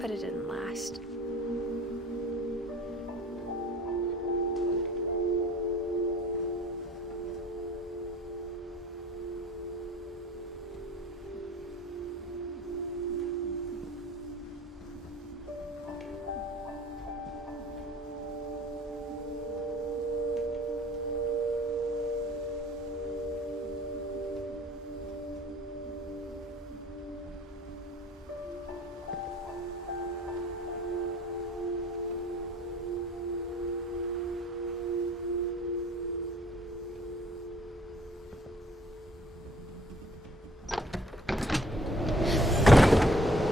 but it didn't last.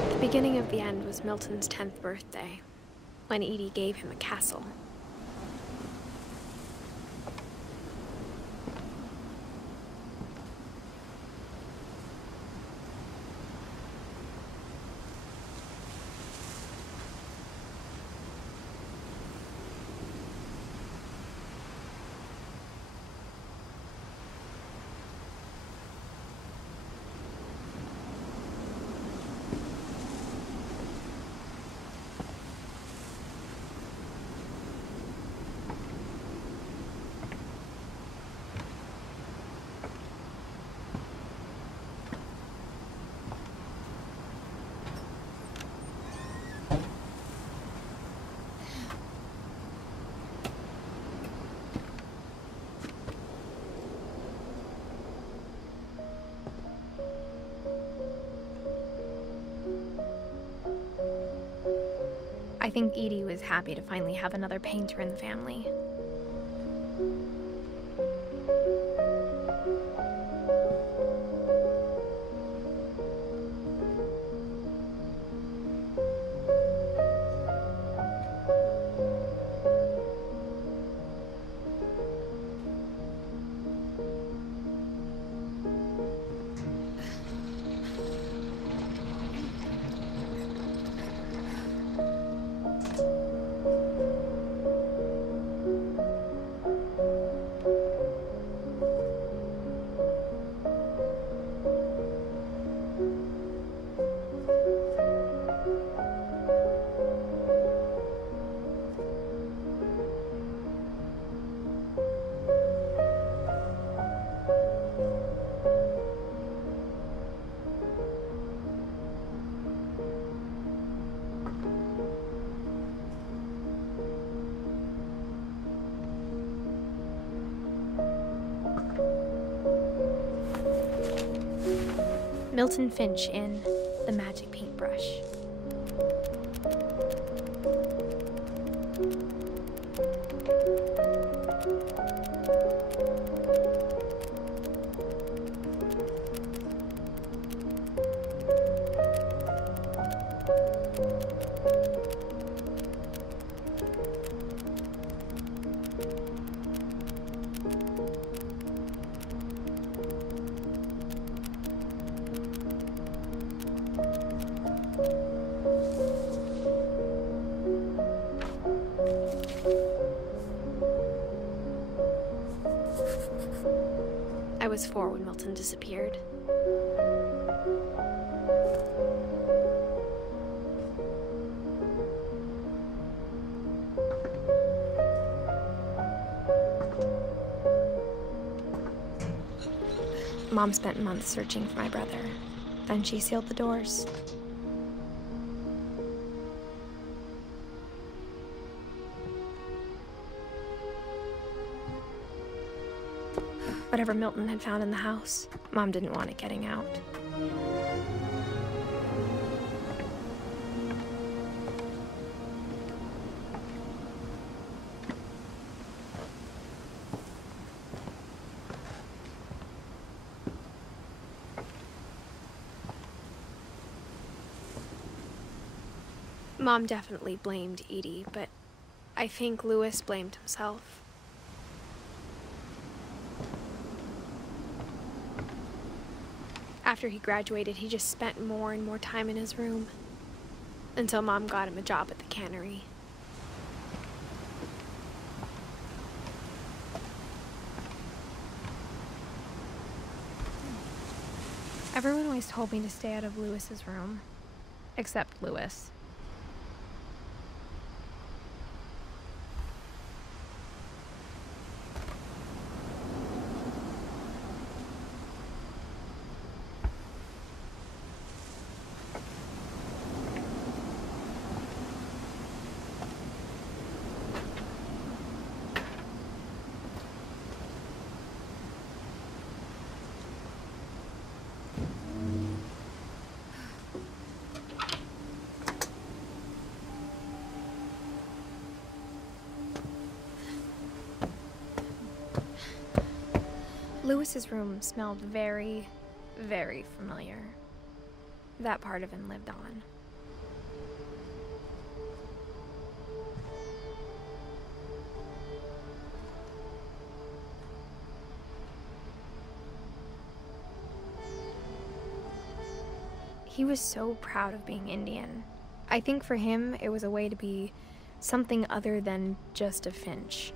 The beginning of the end was Milton's 10th birthday, when Edie gave him a castle. I think Edie was happy to finally have another painter in the family. Milton Finch in The Magic Paintbrush. I was 4 when Milton disappeared. Mom spent months searching for my brother. Then she sealed the doors. Whatever Milton had found in the house, Mom didn't want it getting out. Mom definitely blamed Edie, but I think Louis blamed himself. After he graduated, he just spent more and more time in his room, until Mom got him a job at the cannery. Everyone always told me to stay out of Louis's room, except Louis. Lewis's room smelled very, very familiar. That part of him lived on. He was so proud of being Indian. I think for him, it was a way to be something other than just a Finch.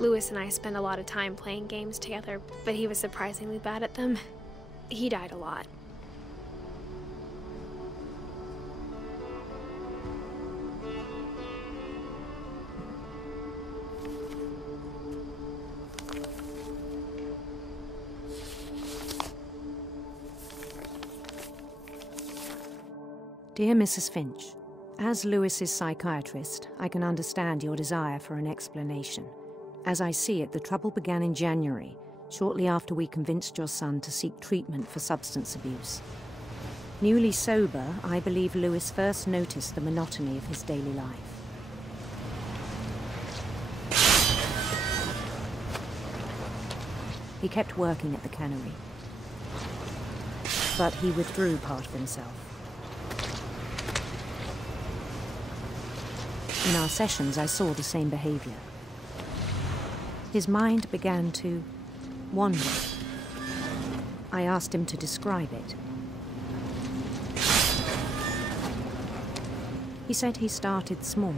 Lewis and I spent a lot of time playing games together, but he was surprisingly bad at them. He died a lot. Dear Mrs. Finch, as Lewis's psychiatrist, I can understand your desire for an explanation. As I see it, the trouble began in January, shortly after we convinced your son to seek treatment for substance abuse. Newly sober, I believe Lewis first noticed the monotony of his daily life. He kept working at the cannery, but he withdrew part of himself. In our sessions, I saw the same behavior. His mind began to wander. I asked him to describe it. He said he started small,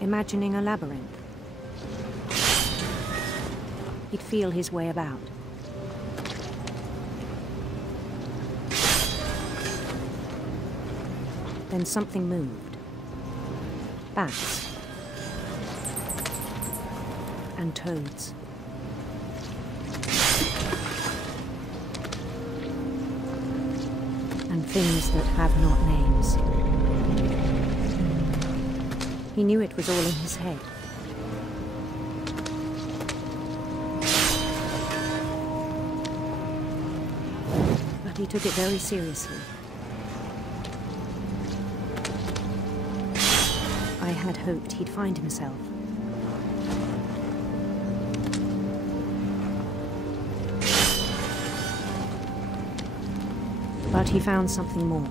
imagining a labyrinth. He'd feel his way about. Then something moved. Bats. And toads. And things that have not names. He knew it was all in his head. But he took it very seriously. I had hoped he'd find himself. But he found something more.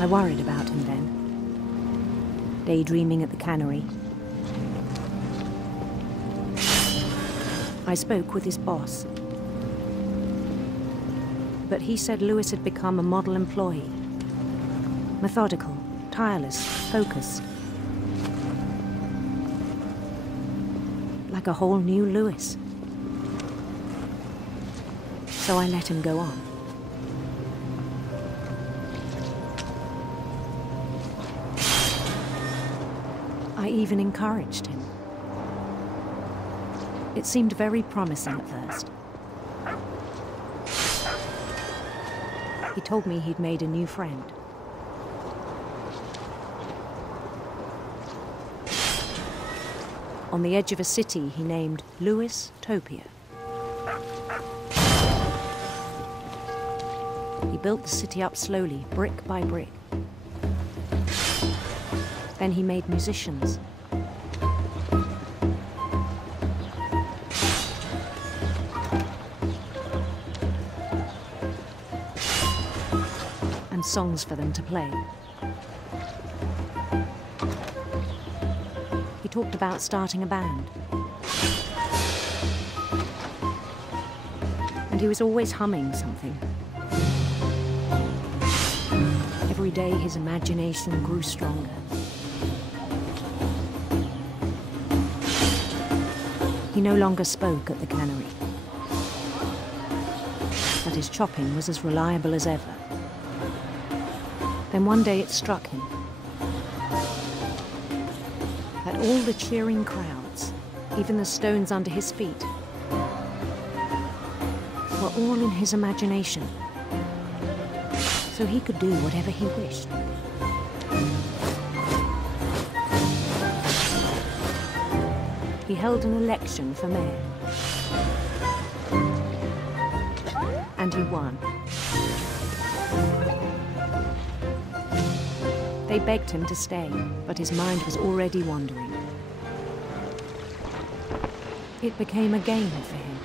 I worried about him then, daydreaming at the cannery. I spoke with his boss. But he said Lewis had become a model employee. Methodical, tireless, focused. Like a whole new Lewis. So I let him go on. I even encouraged him. It seemed very promising at first. He told me he'd made a new friend. On the edge of a city he named Lewis-topia. He built the city up slowly, brick by brick. Then he made musicians. And songs for them to play. He talked about starting a band. And he was always humming something. Every day his imagination grew stronger. He no longer spoke at the cannery. But his chopping was as reliable as ever. Then one day it struck him that all the cheering crowds, even the stones under his feet, were all in his imagination, so he could do whatever he wished. he held an election for mayor. And he won. They begged him to stay, but his mind was already wandering. It became a game for him.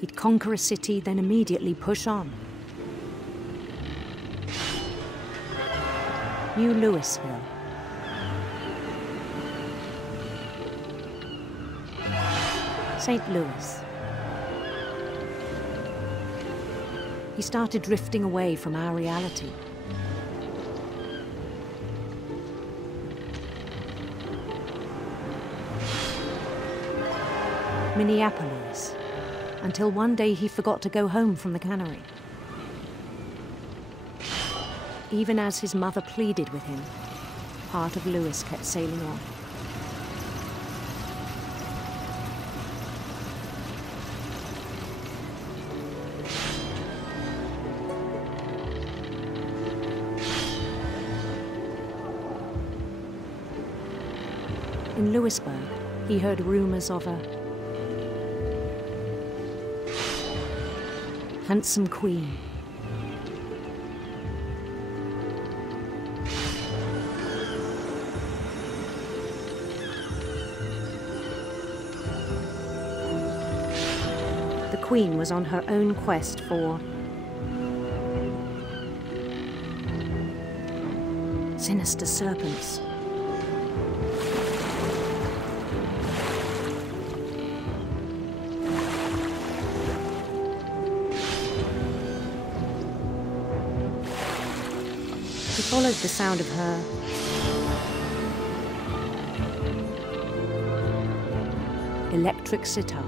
He'd conquer a city, then immediately push on. New Louisville. St. Louis. He started drifting away from our reality. Minneapolis, until one day he forgot to go home from the cannery. Even as his mother pleaded with him, part of Louis kept sailing on. In Louisburg, he heard rumors of a handsome queen. The queen was on her own quest for sinister serpents. He followed the sound of her electric sitar.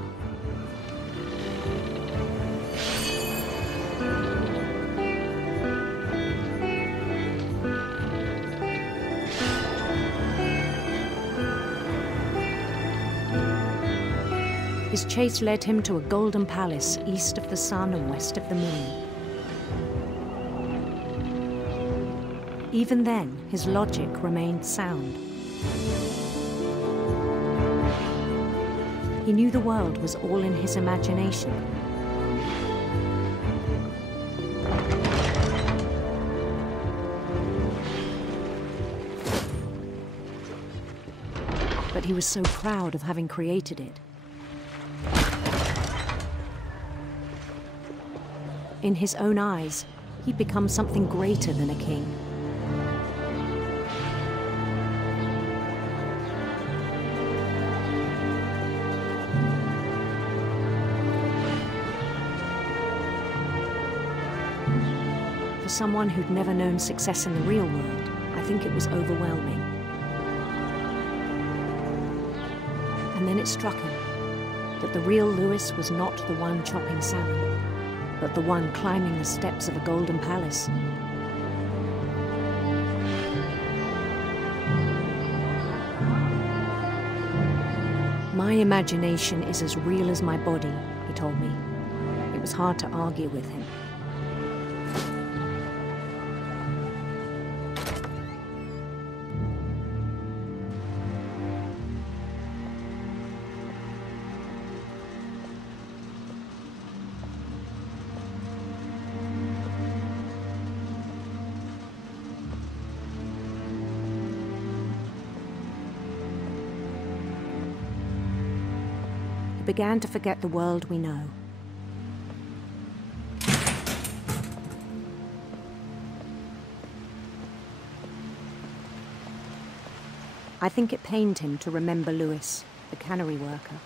His chase led him to a golden palace east of the sun and west of the moon. Even then, his logic remained sound. He knew the world was all in his imagination. But he was so proud of having created it. In his own eyes, he'd become something greater than a king. For someone who'd never known success in the real world, I think it was overwhelming. And then it struck him that the real Louis was not the one chopping salmon, but the one climbing the steps of a golden palace. My imagination is as real as my body, he told me. It was hard to argue with him. Began to forget the world we know. I think it pained him to remember Louis, the cannery worker.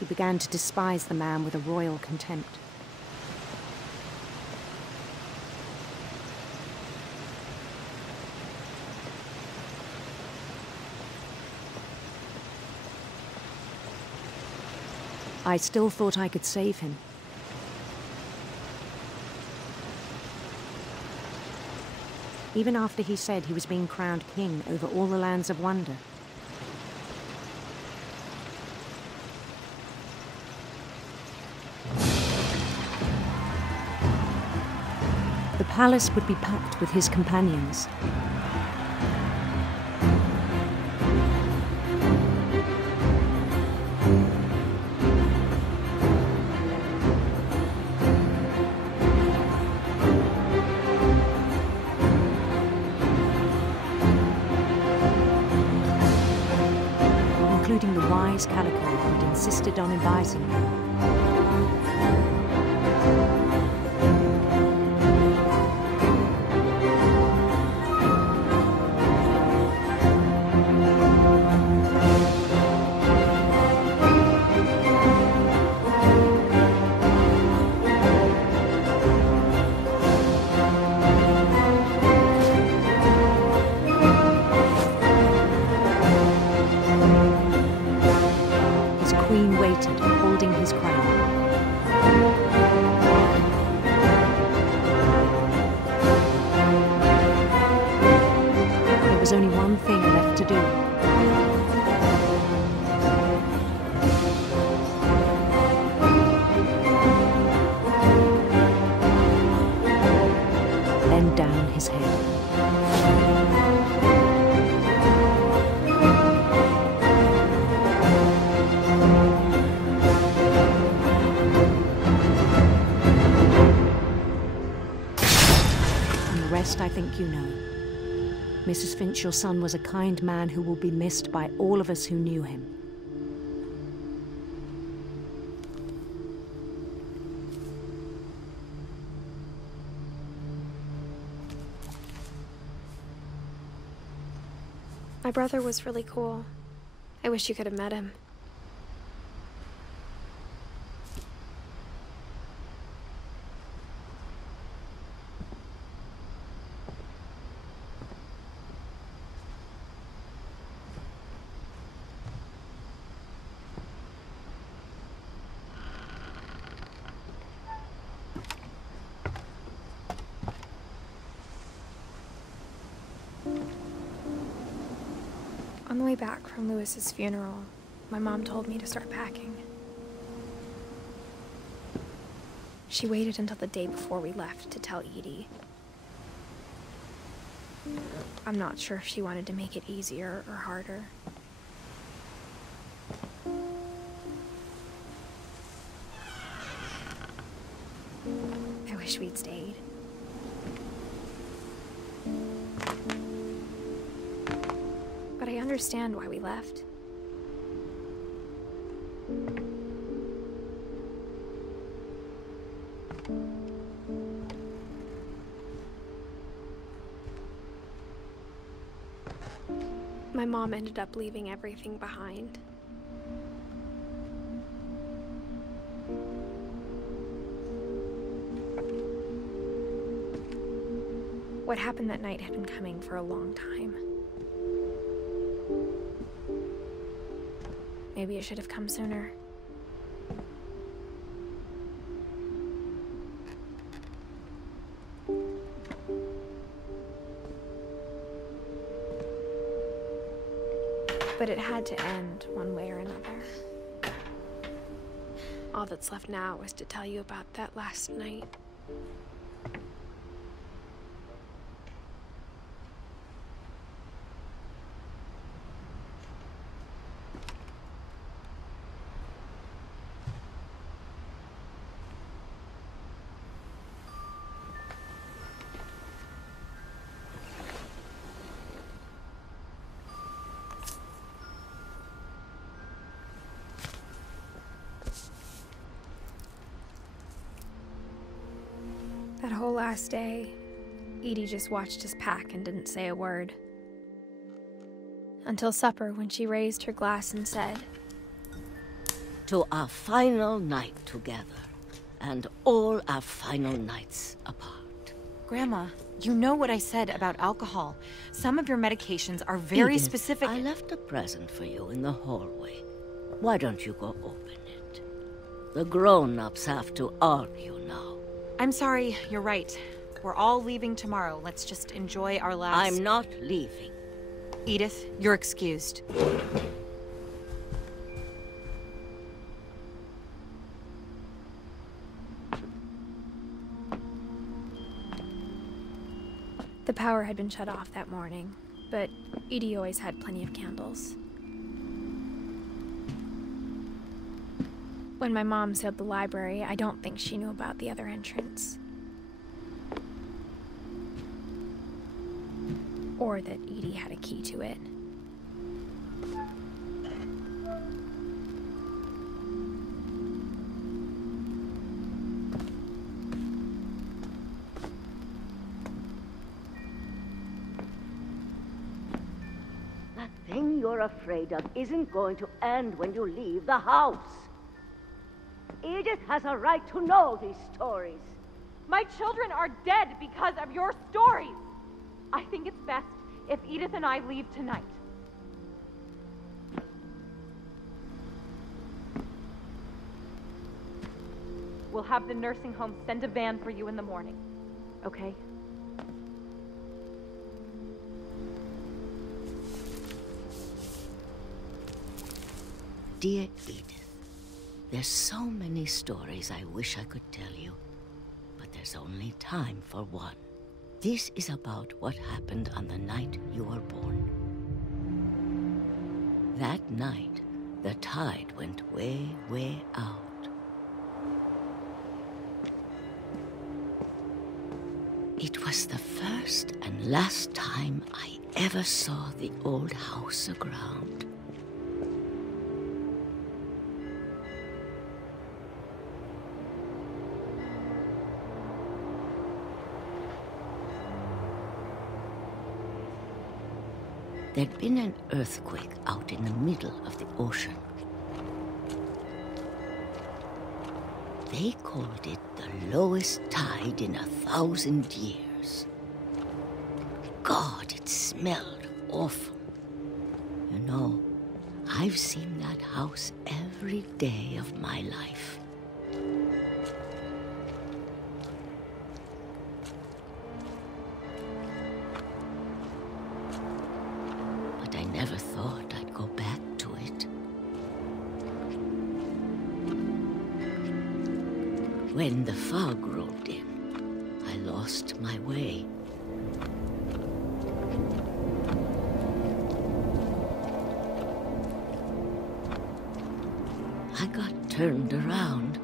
He began to despise the man with a royal contempt. I still thought I could save him. Even after he said he was being crowned king over all the lands of wonder, palace would be packed with his companions. Including the wise Calico who'd insisted on advising him. Queen waited, holding his crown. There was only one thing left to do. Bend down his head. I think you know. Mrs. Finch, your son was a kind man who will be missed by all of us who knew him. My brother was really cool. I wish you could have met him. On the way back from Lewis's funeral, my mom told me to start packing. She waited until the day before we left to tell Edie. I'm not sure if she wanted to make it easier or harder. I wish we'd stayed. But I understand why we left. My mom ended up leaving everything behind. What happened that night had been coming for a long time. Maybe it should have come sooner. But it had to end one way or another. All that's left now is to tell you about that last night. That whole last day, Edie just watched us pack and didn't say a word. Until supper, when she raised her glass and said, "To our final night together, and all our final nights apart." Grandma, you know what I said about alcohol. Some of your medications are very Edith, specific. I left a present for you in the hallway. Why don't you go open it? The grown-ups have to argue now. I'm sorry, you're right. We're all leaving tomorrow. Let's just enjoy our last... I'm not leaving. Edith, you're excused. The power had been shut off that morning, but Edie always had plenty of candles. When my mom sealed the library, I don't think she knew about the other entrance. Or that Edie had a key to it. That thing you're afraid of isn't going to end when you leave the house. Edith has a right to know these stories. My children are dead because of your stories. I think it's best if Edith and I leave tonight. We'll have the nursing home send a van for you in the morning, okay? Dear Edith, there's so many stories I wish I could tell you, but there's only time for one. This is about what happened on the night you were born. That night, the tide went way, way out. It was the first and last time I ever saw the old house aground. There'd been an earthquake out in the middle of the ocean. They called it the lowest tide in 1,000 years. God, it smelled awful. You know, I've seen that house every day of my life. But I never thought I'd go back to it. When the fog rolled in, I lost my way. I got turned around.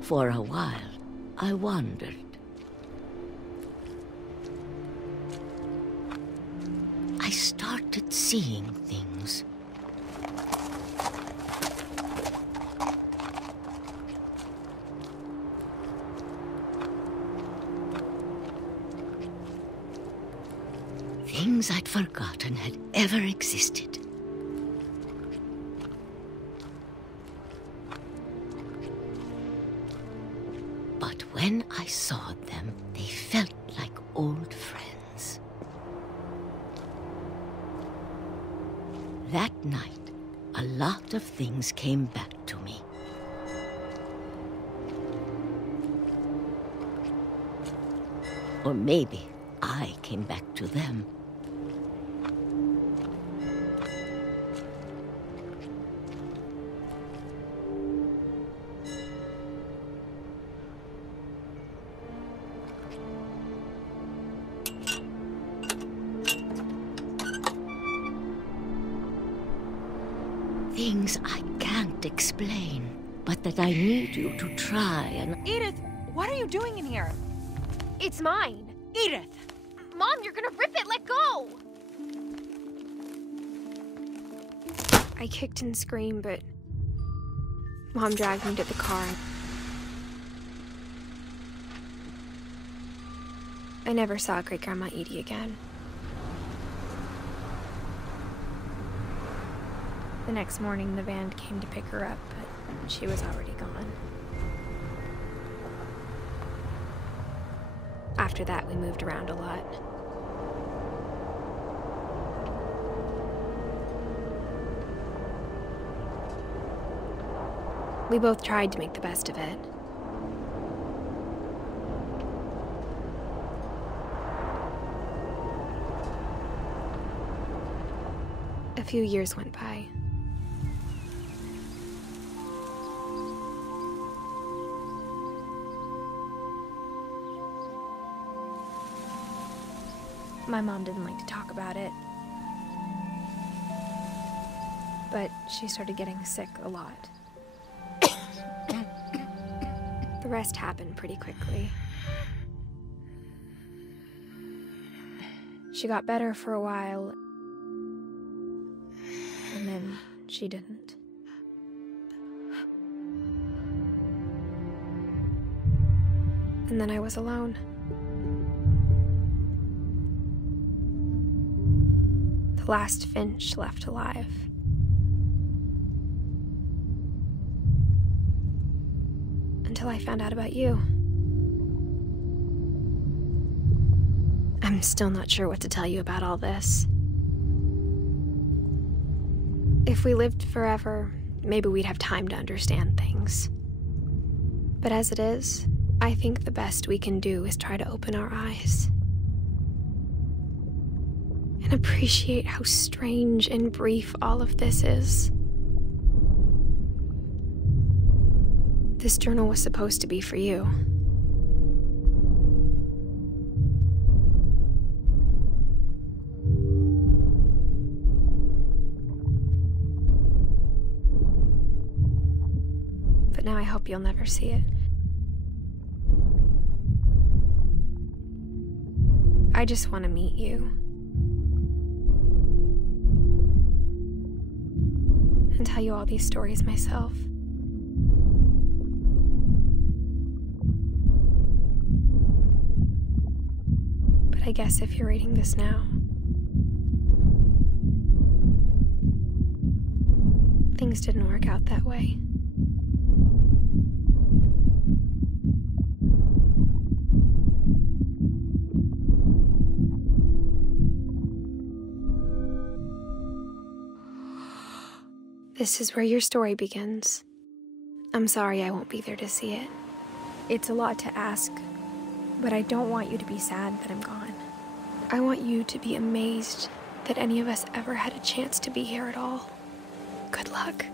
For a while, I wandered. I started seeing things. Things I'd forgotten had ever existed. But when I saw them, they felt like old friends. That night, a lot of things came back to me. Or maybe I came back to them. Things I can't explain, but that I need you to try and... Edith, what are you doing in here? It's mine. Edith! Mom, you're gonna rip it! Let go! I kicked and screamed, but Mom dragged me to the car. I never saw Great-Grandma Edie again. The next morning, the van came to pick her up, but she was already gone. After that, we moved around a lot. We both tried to make the best of it. A few years went by. My mom didn't like to talk about it. But she started getting sick a lot. The rest happened pretty quickly. She got better for a while, and then she didn't. And then I was alone. The last Finch left alive. Until I found out about you. I'm still not sure what to tell you about all this. If we lived forever, maybe we'd have time to understand things. But as it is, I think the best we can do is try to open our eyes. And appreciate how strange and brief all of this is. This journal was supposed to be for you. But now I hope you'll never see it. I just want to meet you. And tell you all these stories myself. But I guess if you're reading this now, things didn't work out that way. This is where your story begins. I'm sorry I won't be there to see it. It's a lot to ask, but I don't want you to be sad that I'm gone. I want you to be amazed that any of us ever had a chance to be here at all. Good luck.